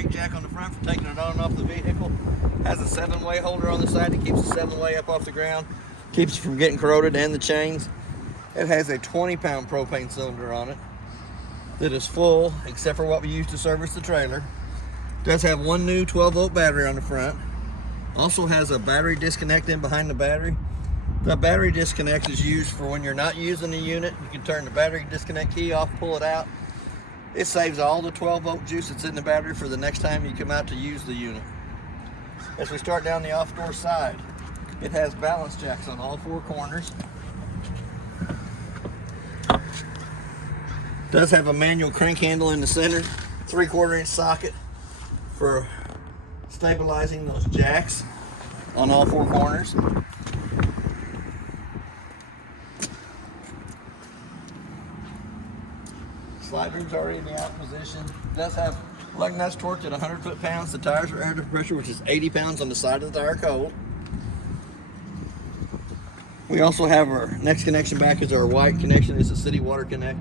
crank jack on the front for taking it on and off the vehicle. Has a 7-way holder on the side that keeps the 7-way up off the ground. Keeps it from getting corroded and the chains. It has a 20-pound propane cylinder on it that is full except for what we use to service the trailer. Does have one new 12-volt battery on the front. Also has a battery disconnect in behind the battery. The battery disconnect is used for when you're not using the unit. You can turn the battery disconnect key off, pull it out. It saves all the 12-volt juice that's in the battery for the next time you come out to use the unit. As we start down the off-door side, it has balance jacks on all 4 corners. Does have a manual crank handle in the center, 3/4 inch socket for stabilizing those jacks on all 4 corners. Slide room's already in the out position. Does have lug nuts torqued at 100 foot-pounds. The tires are air to pressure, which is 80 pounds on the side of the tire cold. We also have our next connection back is our white connection. It's a city water connect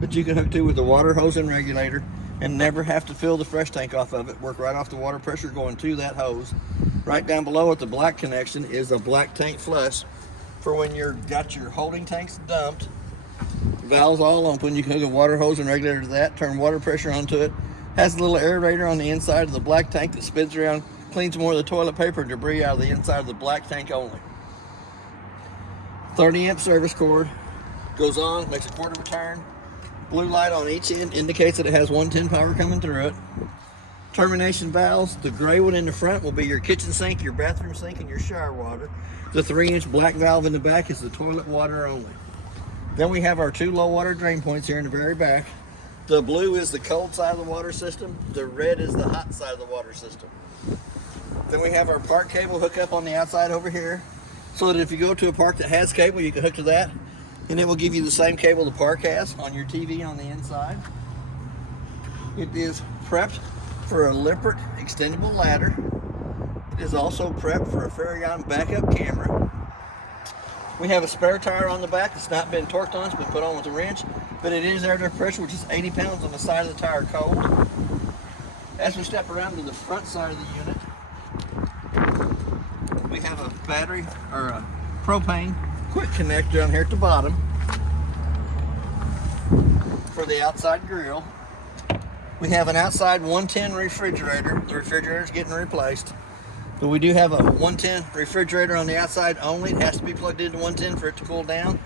that you can hook to with the water hose and regulator and never have to fill the fresh tank off of it. Work right off the water pressure going to that hose. Right down below at the black connection is a black tank flush for when you've got your holding tanks dumped. Valves all open. You can hook a water hose and regulator to that, turn water pressure onto it. Has a little aerator on the inside of the black tank that spins around, cleans more of the toilet paper and debris out of the inside of the black tank only. 30-amp service cord goes on, makes a quarter of a turn. Blue light on each end indicates that it has 110 power coming through it. Termination valves, the gray one in the front will be your kitchen sink, your bathroom sink, and your shower water. The 3-inch black valve in the back is the toilet water only. Then we have our 2 low water drain points here in the very back. The blue is the cold side of the water system. The red is the hot side of the water system. Then we have our park cable hookup on the outside over here, so that if you go to a park that has cable, you can hook to that, and it will give you the same cable the park has on your TV on the inside. It is prepped for a Lippert extendable ladder. It is also prepped for a Faragon backup camera. We have a spare tire on the back that's not been torqued on, it's been put on with a wrench, but it is air to pressure, which is 80 pounds on the side of the tire cold. As we step around to the front side of the unit, we have a battery or a propane quick connect down here at the bottom for the outside grill. We have an outside 110 refrigerator. The refrigerator is getting replaced. But we do have a 110 refrigerator on the outside only. It has to be plugged into 110 for it to cool down.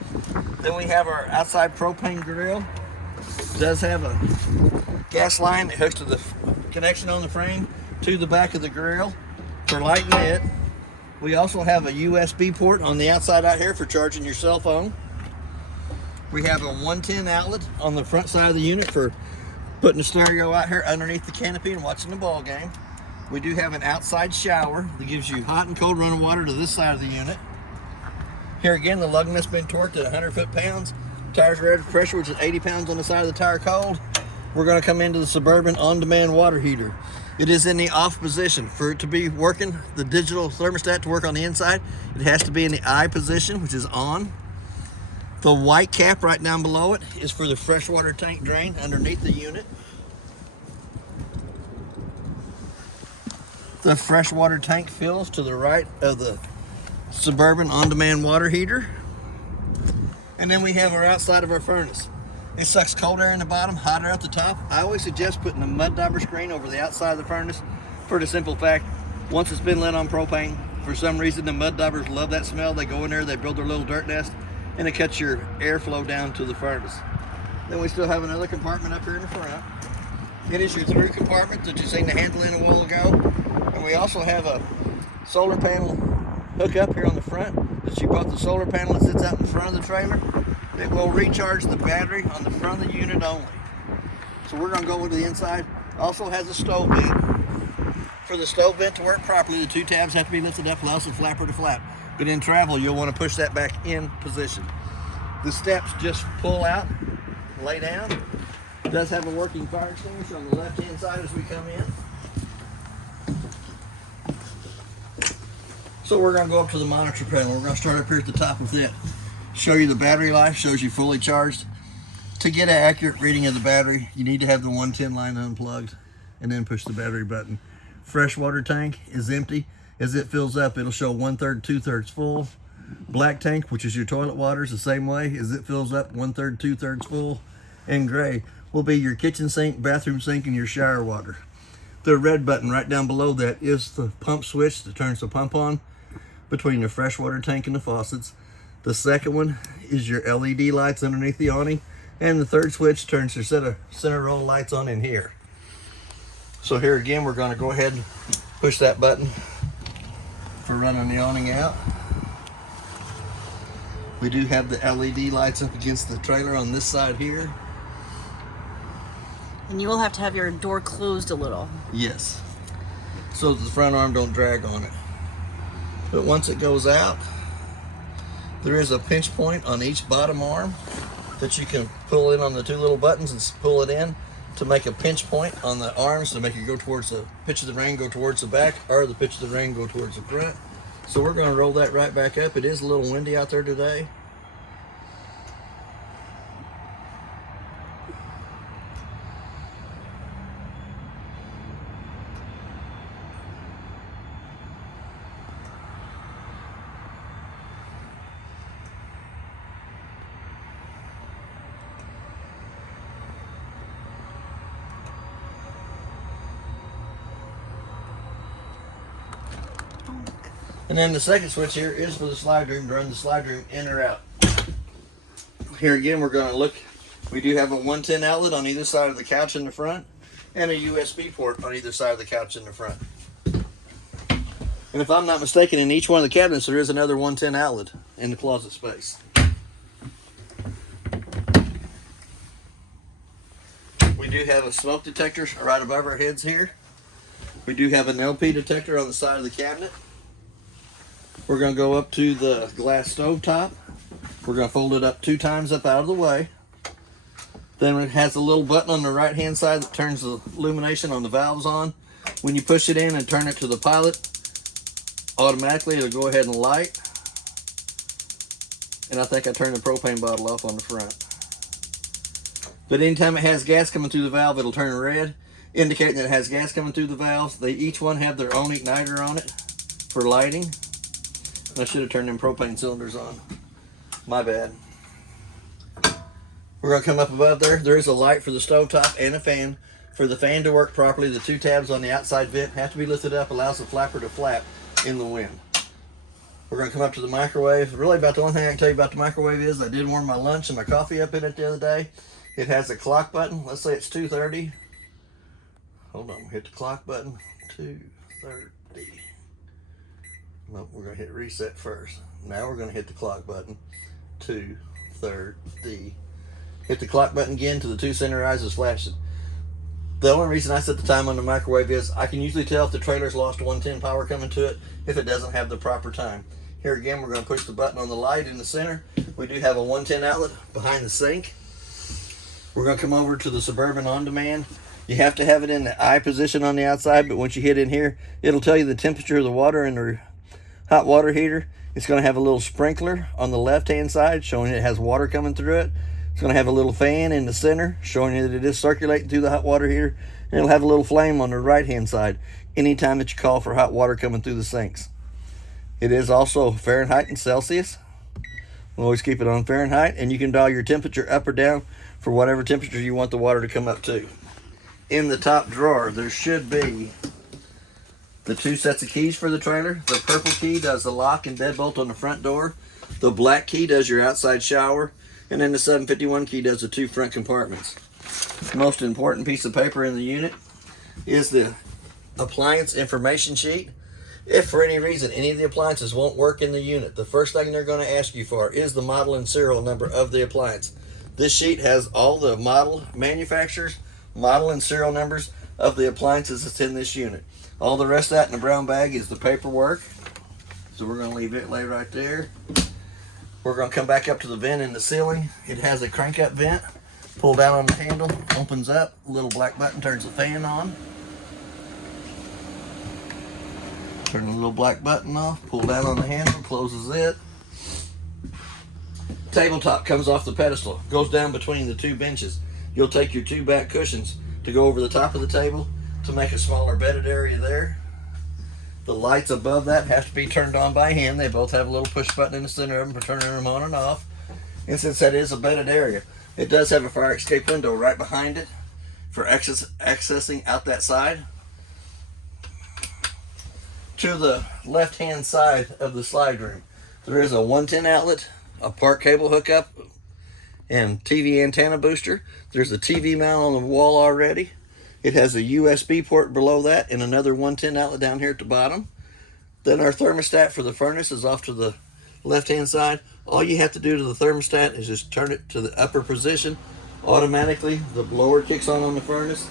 Then we have our outside propane grill. It does have a gas line that hooks to the connection on the frame to the back of the grill for lighting it. We also have a USB port on the outside out here for charging your cell phone. We have a 110 outlet on the front side of the unit for putting the stereo out here underneath the canopy and watching the ball game. We do have an outside shower that gives you hot and cold running water to this side of the unit. Here again, the lug nut's been torqued at 100 foot-pounds. Tires are air to pressure, which is 80 pounds on the side of the tire cold. We're going to come into the Suburban on-demand water heater. It is in the off position. For it to be working, the digital thermostat to work on the inside, it has to be in the I position, which is on. The white cap right down below it is for the freshwater tank drain underneath the unit. The freshwater tank fills to the right of the Suburban on-demand water heater. And then we have our outside of our furnace. It sucks cold air in the bottom, hot air at the top. I always suggest putting a mud dauber screen over the outside of the furnace for the simple fact, once it's been lit on propane, for some reason the mud daubers love that smell. They go in there, they build their little dirt nest, and it cuts your airflow down to the furnace. Then we still have another compartment up here in the front. It is your through compartment that you seen the handle in a while ago. And we also have a solar panel hookup here on the front that you bought the solar panel that sits out in front of the trailer. It will recharge the battery on the front of the unit only. So we're going to go into the inside. Also has a stove vent. For the stove vent to work properly, the 2 tabs have to be lifted up, allows the flapper to flap. But in travel, you'll want to push that back in position. The steps just pull out, lay down. It does have a working fire extinguisher on the left-hand side as we come in. So we're going to go up to the monitor panel. We're going to start up here at the top with it. Show you the battery life, shows you fully charged. To get an accurate reading of the battery, you need to have the 110 line unplugged and then push the battery button. Freshwater tank is empty. As it fills up, it'll show 1/3, 2/3 full. Black tank, which is your toilet water, is the same way. As it fills up, 1/3, 2/3 full. And gray will be your kitchen sink, bathroom sink, and your shower water. The red button right down below that is the pump switch that turns the pump on between the freshwater tank and the faucets. The second one is your LED lights underneath the awning. And the third switch turns your center roll lights on in here. So here again, we're going to go ahead and push that button for running the awning out. We do have the LED lights up against the trailer on this side here. And you will have to have your door closed a little. Yes, so that the front arm don't drag on it. But once it goes out, there is a pinch point on each bottom arm that you can pull in on the two little buttons and pull it in to make a pinch point on the arms to make it go towards the pitch of the ring, go towards the back, or the pitch of the ring go towards the front. So we're going to roll that right back up. It is a little windy out there today. And then the second switch here is for the slide room to run the slide room in or out. Here again, we're going to look. We do have a 110 outlet on either side of the couch in the front and a USB port on either side of the couch in the front. And if I'm not mistaken, in each one of the cabinets, there is another 110 outlet in the closet space. We do have a smoke detector right above our heads here. We do have an LP detector on the side of the cabinet. We're going to go up to the glass stove top. We're going to fold it up 2 times up out of the way. Then it has a little button on the right hand side that turns the illumination on the valves on. When you push it in and turn it to the pilot, automatically it'll go ahead and light. And I think I turned the propane bottle off on the front. But anytime it has gas coming through the valve, it'll turn red, indicating that it has gas coming through the valves. They each one have their own igniter on it for lighting. I should have turned them propane cylinders on. My bad. We're going to come up above there. There is a light for the stovetop and a fan. For the fan to work properly, the 2 tabs on the outside vent have to be lifted up, allows the flapper to flap in the wind. We're going to come up to the microwave. Really about the only thing I can tell you about the microwave is I did warm my lunch and my coffee up in it the other day. It has a clock button. Let's say it's 2:30. Hold on, hit the clock button. 2:30. No, we're going to hit reset first. Now we're going to hit the clock button. 2:30. Hit the clock button again till the 2 center eyes is flashing. The only reason I set the time on the microwave is I can usually tell if the trailer's lost 110 power coming to it if it doesn't have the proper time. Here again, we're going to push the button on the light in the center. We do have a 110 outlet behind the sink. We're going to come over to the Suburban On Demand. You have to have it in the eye position on the outside, but once you hit in here, it'll tell you the temperature of the water in the hot water heater. It's going to have a little sprinkler on the left hand side showing it has water coming through it. It's going to have a little fan in the center showing you that it is circulating through the hot water heater, and it'll have a little flame on the right hand side anytime that you call for hot water coming through the sinks. It is also Fahrenheit and Celsius. We'll always keep it on Fahrenheit, and you can dial your temperature up or down for whatever temperature you want the water to come up to. In the top drawer, there should be the 2 sets of keys for the trailer. The purple key does the lock and deadbolt on the front door. The black key does your outside shower. And then the 751 key does the 2 front compartments. The most important piece of paper in the unit is the appliance information sheet. If for any reason any of the appliances won't work in the unit, the first thing they're going to ask you for is the model and serial number of the appliance. This sheet has all the model manufacturers, model and serial numbers of the appliances that's in this unit. All the rest of that in the brown bag is the paperwork. So we're going to leave it lay right there. We're going to come back up to the vent in the ceiling. It has a crank up vent. Pull down on the handle, opens up, a little black button turns the fan on. Turn the little black button off, pull down on the handle, closes it. Tabletop comes off the pedestal, goes down between the 2 benches. You'll take your 2 back cushions to go over the top of the table. to make a smaller bedded area there. The lights above that have to be turned on by hand. They both have a little push button in the center of them for turning them on and off. And since that is a bedded area, it does have a fire escape window right behind it for accessing out that side. To the left hand side of the slide room, there is a 110 outlet, a park cable hookup, and TV antenna booster. There's a TV mount on the wall already. It has a USB port below that and another 110 outlet down here at the bottom. Then our thermostat for the furnace is off to the left hand side. All you have to do to the thermostat is just turn it to the upper position. Automatically the blower kicks on the furnace.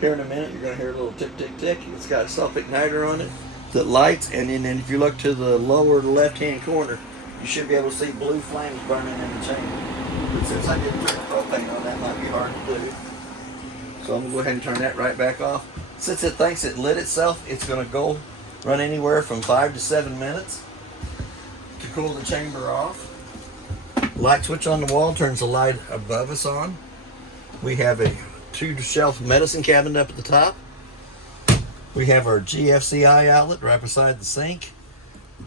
Here in a minute you're going to hear a little tick tick tick. It's got a self-igniter on it that lights, and then if you look to the lower left hand corner you should be able to see blue flames burning in the chamber. But since I didn't turn the propane on, that might be hard to do. So I'm going to go ahead and turn that right back off. Since it thinks it lit itself, it's going to run anywhere from 5 to 7 minutes to cool the chamber off. Light switch on the wall turns the light above us on. We have a 2-shelf medicine cabinet up at the top. We have our GFCI outlet right beside the sink.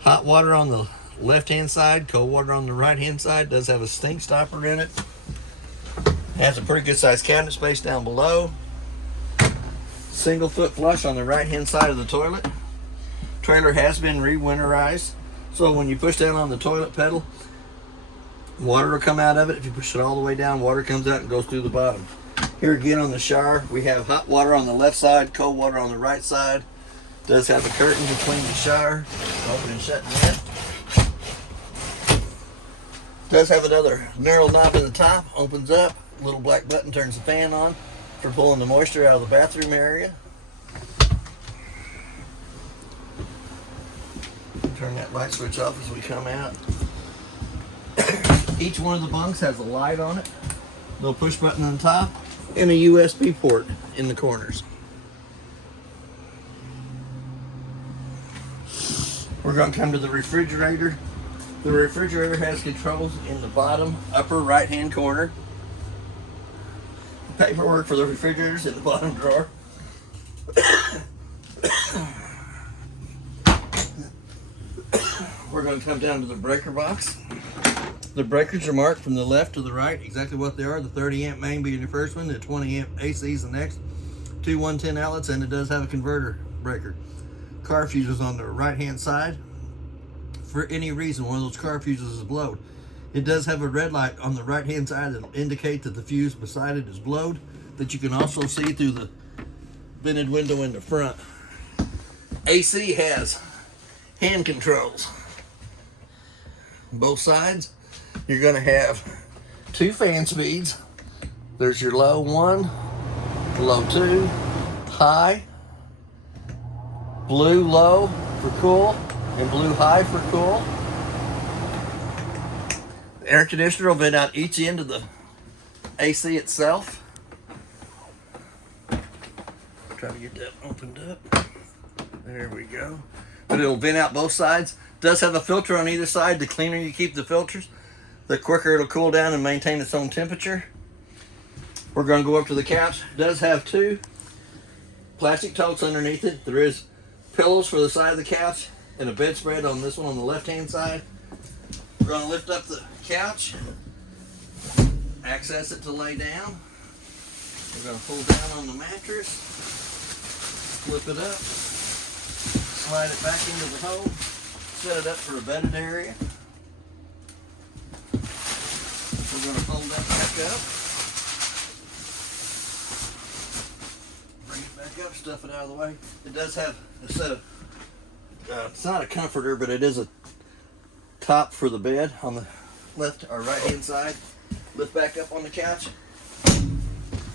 Hot water on the left hand side, cold water on the right hand side. Does have a stink stopper in it. Has a pretty good sized cabinet space down below. Single foot flush on the right hand side of the toilet. Trailer has been re-winterized, so when you push down on the toilet pedal, water will come out of it. If you push it all the way down, water comes out and goes through the bottom. Here again on the shower, we have hot water on the left side, cold water on the right side. Does have a curtain between the shower, open and shutting it. Does have another narrow knob in the top, opens up. Little black button turns the fan on for pulling the moisture out of the bathroom area. Turn that light switch off as we come out. Each one of the bunks has a light on it, little push button on the top, and a USB port in the corners. We're going to come to the refrigerator. The refrigerator has controls in the bottom upper right hand corner. The paperwork for the refrigerator is in the bottom drawer. We're going to come down to the breaker box. The breakers are marked from the left to the right, exactly what they are. The 30 amp main being the first one, the 20 amp AC is the next. 2 110 outlets, and it does have a converter breaker. Car fuses on the right hand side. For any reason one of those car fuses is blowed, it does have a red light on the right hand side that will indicate that the fuse beside it is blowed, that you can also see through the vented window in the front. AC has hand controls. Both sides, you're going to have 2 fan speeds. There's your low 1, low 2, high, blue low for cool, and blue high for cool. The air conditioner will vent out each end of the AC itself. Try to get that opened up. There we go. But it'll vent out both sides. Does have a filter on either side. The cleaner you keep the filters, the quicker it'll cool down and maintain its own temperature. We're going to go up to the couch. It does have 2 plastic totes underneath it. There is pillows for the side of the couch and a bedspread on this one on the left hand side. We're going to lift up the couch, access it to lay down. We're going to pull down on the mattress, flip it up, slide it back into the hole, set it up for a bedded area. We're going to fold that back up, bring it back up, stuff it out of the way. It does have a set of, it's not a comforter, but it is a top for the bed on the left or right hand side. Lift back up on the couch,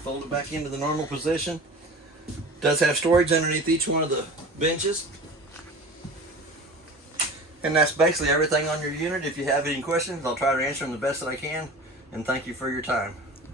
fold it back into the normal position. Does have storage underneath each one of the benches. And that's basically everything on your unit. If you have any questions, I'll try to answer them the best that I can. And thank you for your time.